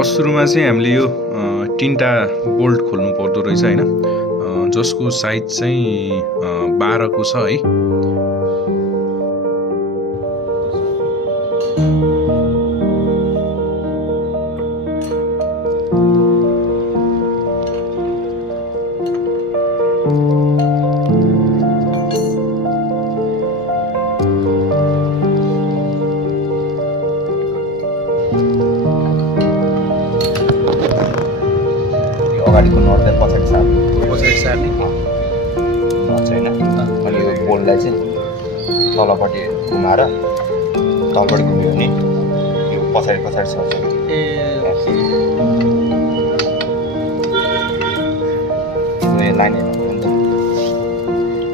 First सुरुमा चाहिँ हामीले यो तीनटा बोल्ट खोल्नु पर्दो रहेछ हैन, जसको साइज चाहिँ 12 को छ है। अगाडिको नटलाई पछाडि सार्ने नट छैन। अनि यो बोल्टलाई चाहिँ तलपट्टि घुमाएर तलपट्टि घुम्यो भने यो पछाडि सर्छ। लाइन हेर्नु नि त,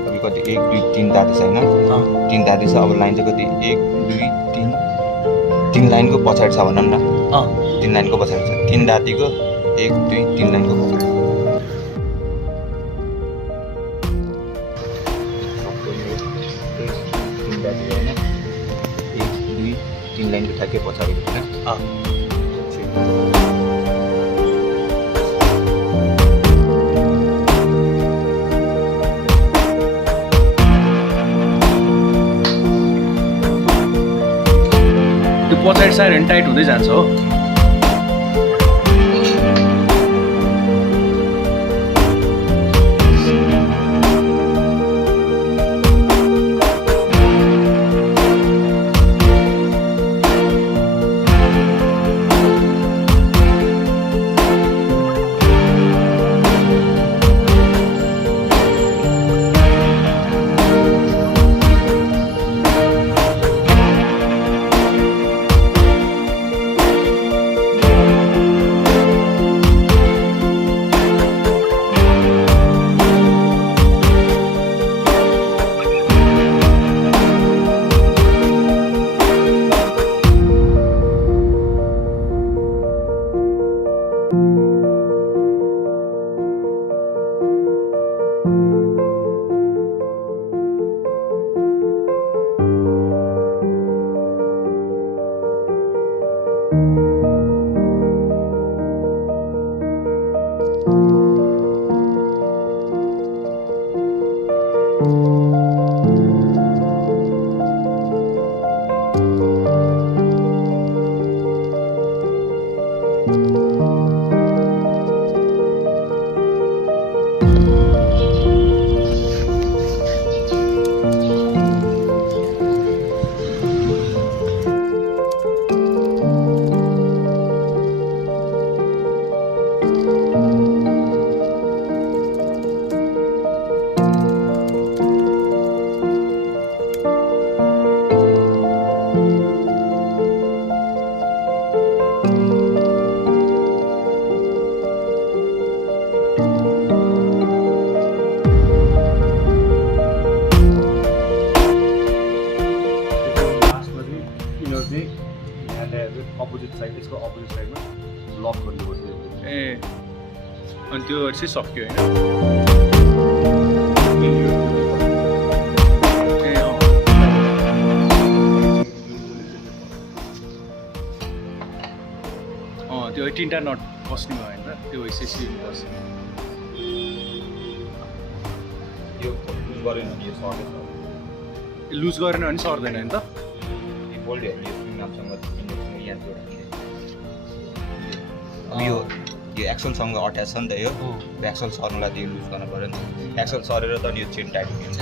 अब कति 1 2 3 दादी छैन, 3 दादी छ। अब लाइन चाहिँ कति 1 2 3 लाइनको पछाडि छ भनौँ न, 3 लाइनको पछाडि छ। 3 दादीको 1 2 3 लाइनको पछाडि। 3 लाइनको ठ्याक्कै पछाडि होइन। त्यो पछाडि साइड टाइट हुँदै जान्छ हो। अपोजिट साइड, यसको अपोजिट साइडमा लक गर्नुपर्छ। अनि त्यो चाहिँ सक्यो हैन। त्यो 3टा नट बस्ने भयो हैन, त्यो यसरी बस्छ। यो लुज गरेन भने यो सर्दैन। लुज गरेन भने सर्दैन नि त। यो बोल्ट हेर्नु, यो नामसँग यहाँ जोड्ने। अब यो एक्सलसँग अट्याच छ नि त, यो एक्सल सर्नुलाई त्यो लुज गर्नु पऱ्यो नि त। एक्सल सरेर त यो चेन टाइट हुन्छ।